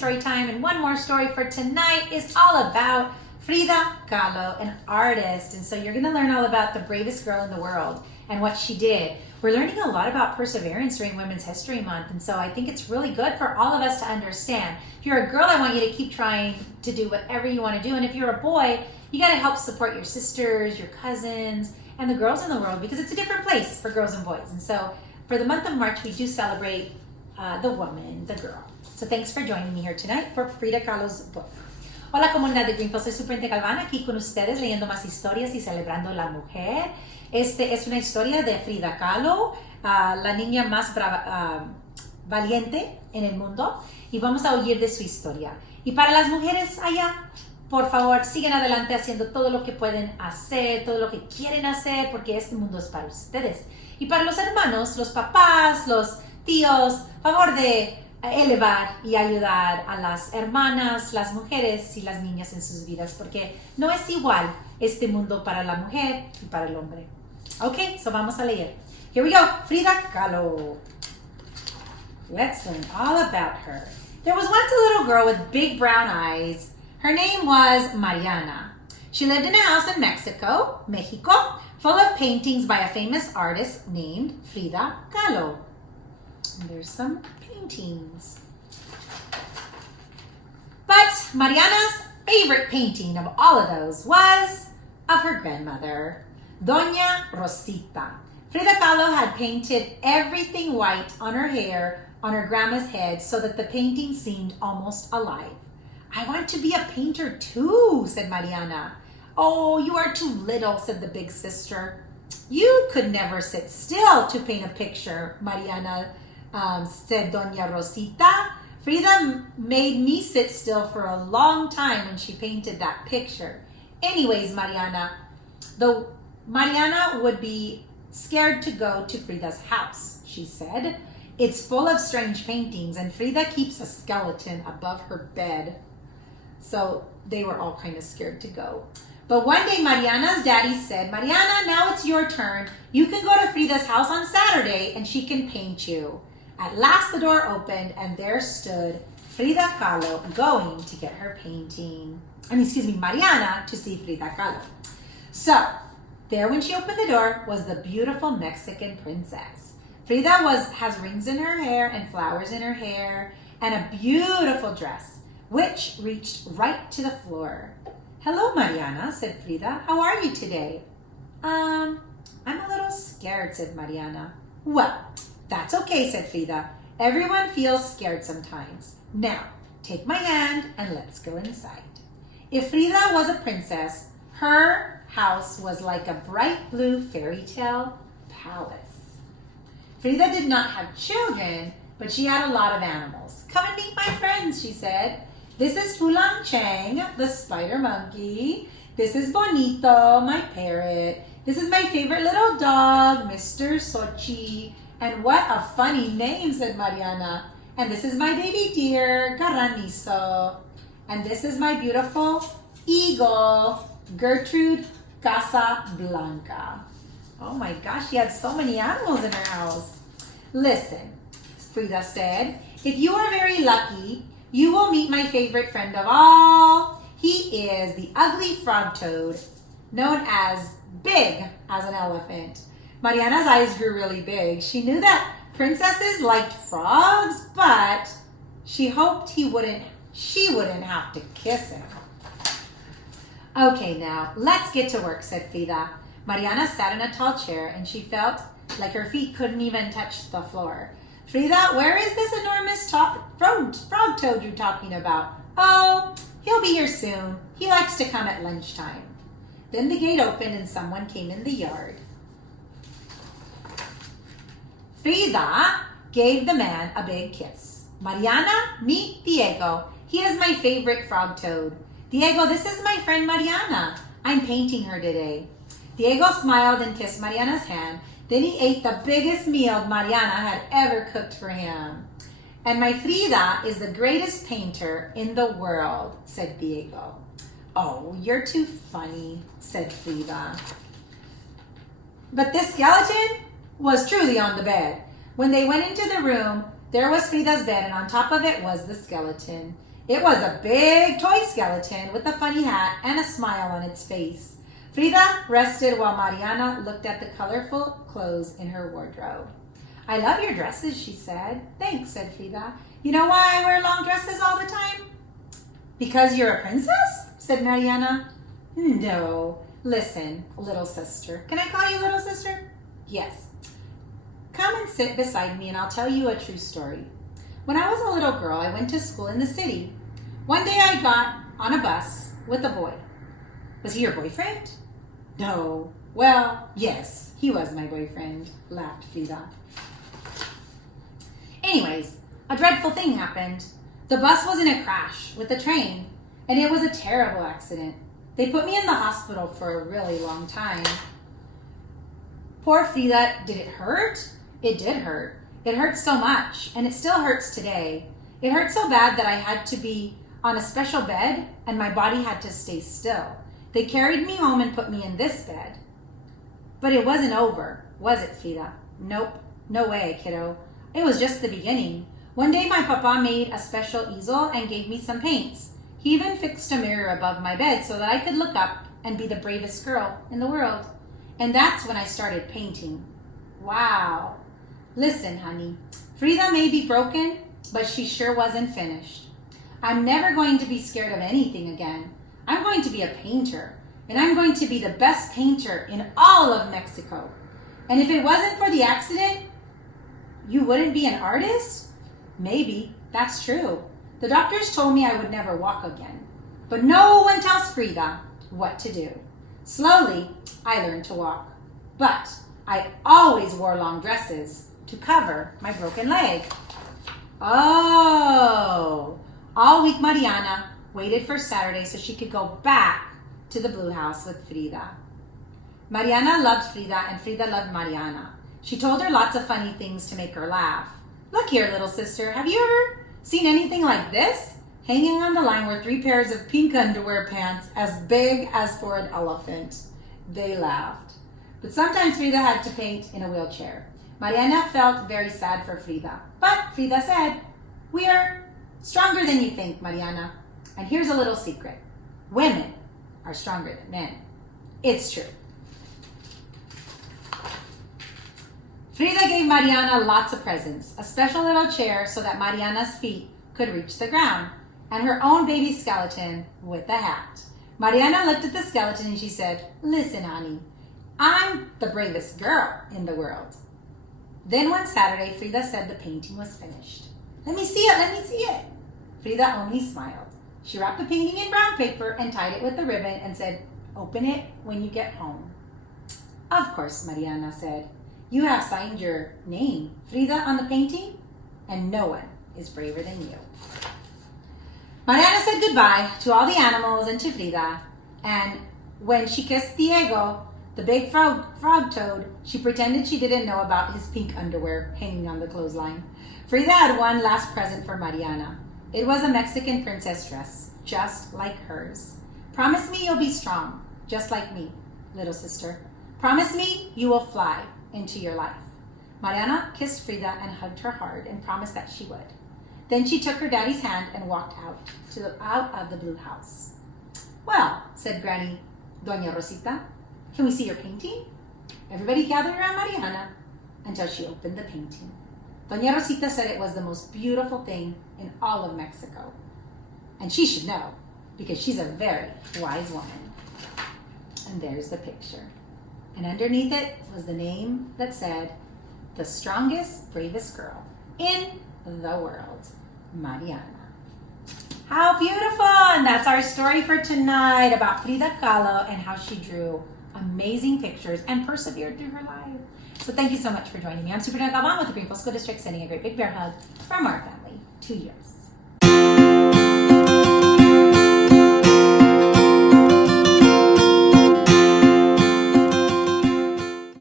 story time, and one more story for tonight is all about Frida Kahlo, an artist. And so you're going to learn all about the bravest girl in the world and what she did. We're learning a lot about perseverance during Women's History Month, and so I think it's really good for all of us to understand. If you're a girl, I want you to keep trying to do whatever you want to do, and if you're a boy, you got to help support your sisters, your cousins, and the girls in the world, because it's a different place for girls and boys. And so for the month of March, we do celebrate the woman, the girl. So thanks for joining me here tonight for Frida Kahlo's book. Hola comunidad de Greenfield, soy Superintendent Galvan, aquí con ustedes leyendo más historias y celebrando la mujer. Este es una historia de Frida Kahlo, la niña más valiente en el mundo, y vamos a oír de su historia. Y para las mujeres allá, por favor, sigan adelante haciendo todo lo que pueden hacer, todo lo que quieren hacer, porque este mundo es para ustedes. Y para los hermanos, los papás, los tíos, favor de elevar y ayudar a las hermanas, las mujeres y las niñas en sus vidas, porque no es igual este mundo para la mujer y para el hombre. Okay, so vamos a leer. Here we go. Frida Kahlo. Let's learn all about her. There was once a little girl with big brown eyes. Her name was Mariana. She lived in a house in Mexico, full of paintings by a famous artist named Frida Kahlo. And there's some paintings. But Mariana's favorite painting of all of those was of her grandmother, Doña Rosita. Frida Kahlo had painted everything white on her hair, on her grandma's head, so that the painting seemed almost alive. I want to be a painter too, said Mariana. Oh, you are too little, said the big sister. You could never sit still to paint a picture, Mariana said Doña Rosita. Frida made me sit still for a long time when she painted that picture. Anyways, Mariana would be scared to go to Frida's house, she said. It's full of strange paintings, and Frida keeps a skeleton above her bed. So they were all kind of scared to go. But one day Mariana's daddy said, Mariana, now it's your turn. You can go to Frida's house on Saturday and she can paint you. At last the door opened and there stood Frida Kahlo going to get her painting. Mariana to see Frida Kahlo. So there when she opened the door was the beautiful Mexican princess. Frida has rings in her hair and flowers in her hair and a beautiful dress, which reached right to the floor. Hello, Mariana, said Frida. How are you today? I'm a little scared, said Mariana. Well, that's okay, said Frida. Everyone feels scared sometimes. Now, take my hand and let's go inside. If Frida was a princess, her house was like a bright blue fairy tale palace. Frida did not have children, but she had a lot of animals. Come and meet my friends, she said. This is Fulan Chang, the spider monkey. This is Bonito, my parrot. This is my favorite little dog, Mr. Sochi. And what a funny name, said Mariana. And this is my baby deer, Garaniso. And this is my beautiful eagle, Gertrude Casablanca. Oh my gosh, she had so many animals in her house. Listen, Frida said, if you are very lucky, you will meet my favorite friend of all. He is the ugly frog toad, known as big as an elephant. Mariana's eyes grew really big. She knew that princesses liked frogs, but she hoped she wouldn't have to kiss him. Okay, now let's get to work, said Frida. Mariana sat in a tall chair and she felt like her feet couldn't even touch the floor. Frida, where is this enormous frog toad you're talking about? Oh, he'll be here soon. He likes to come at lunchtime. Then the gate opened and someone came in the yard. Frida gave the man a big kiss. Mariana, meet Diego. He is my favorite frog toad. Diego, this is my friend Mariana. I'm painting her today. Diego smiled and kissed Mariana's hand. Then he ate the biggest meal Mariana had ever cooked for him. And my Frida is the greatest painter in the world, said Diego. Oh, you're too funny, said Frida. But this skeleton was truly on the bed. When they went into the room, there was Frida's bed, and on top of it was the skeleton. It was a big toy skeleton with a funny hat and a smile on its face. Frida rested while Mariana looked at the colorful clothes in her wardrobe. I love your dresses, she said. Thanks, said Frida. You know why I wear long dresses all the time? Because you're a princess? Said Mariana. No. Listen, little sister. Can I call you little sister? Yes. Come and sit beside me and I'll tell you a true story. When I was a little girl, I went to school in the city. One day I got on a bus with a boy. Was he your boyfriend? No. Well, yes, he was my boyfriend, laughed Frida. Anyways, a dreadful thing happened. The bus was in a crash with the train, and it was a terrible accident. They put me in the hospital for a really long time. Poor Frida, did it hurt? It did hurt. It hurt so much, and it still hurts today. It hurt so bad that I had to be on a special bed, and my body had to stay still. They carried me home and put me in this bed. But it wasn't over, was it, Frida? Nope, no way, kiddo. It was just the beginning. One day my papa made a special easel and gave me some paints. He even fixed a mirror above my bed so that I could look up and be the bravest girl in the world. And that's when I started painting. Wow. Listen, honey, Frida may be broken, but she sure wasn't finished. I'm never going to be scared of anything again. I'm going to be a painter, and I'm going to be the best painter in all of Mexico. And if it wasn't for the accident, you wouldn't be an artist? Maybe, that's true. The doctors told me I would never walk again. But no one tells Frida what to do. Slowly, I learned to walk. But I always wore long dresses to cover my broken leg. Oh, all week Mariana waited for Saturday so she could go back to the blue house with Frida. Mariana loved Frida and Frida loved Mariana. She told her lots of funny things to make her laugh. Look here, little sister, have you ever seen anything like this? Hanging on the line were 3 pairs of pink underwear pants as big as for an elephant. They laughed. But sometimes Frida had to paint in a wheelchair. Mariana felt very sad for Frida. But Frida said, "We are stronger than you think, Mariana. And here's a little secret. Women are stronger than men." It's true. Frida gave Mariana lots of presents, a special little chair so that Mariana's feet could reach the ground, and her own baby skeleton with a hat. Mariana looked at the skeleton and she said, "Listen, honey, I'm the bravest girl in the world." Then one Saturday, Frida said the painting was finished. Let me see it. Frida only smiled. She wrapped the painting in brown paper and tied it with a ribbon and said, "Open it when you get home." Of course, Mariana said. You have signed your name, Frida, on the painting, and no one is braver than you. Mariana said goodbye to all the animals and to Frida, and when she kissed Diego, the big frog toad, she pretended she didn't know about his pink underwear hanging on the clothesline. Frida had one last present for Mariana. It was a Mexican princess dress, just like hers. Promise me you'll be strong, just like me, little sister. Promise me you will fly into your life. Mariana kissed Frida and hugged her hard and promised that she would. Then she took her daddy's hand and walked out of the blue house. Well, said Granny Doña Rosita, can we see your painting? Everybody gathered around Mariana until she opened the painting. Doña Rosita said it was the most beautiful thing in all of Mexico. And she should know, because she's a very wise woman. And there's the picture. And underneath it was the name that said, the strongest, bravest girl in the world, Mariana. How beautiful! And that's our story for tonight about Frida Kahlo and how she drew amazing pictures and persevered through her life. So thank you so much for joining me. I'm Superintendent Galvan with the Greenfield School District, sending a great big bear hug from our family to yours.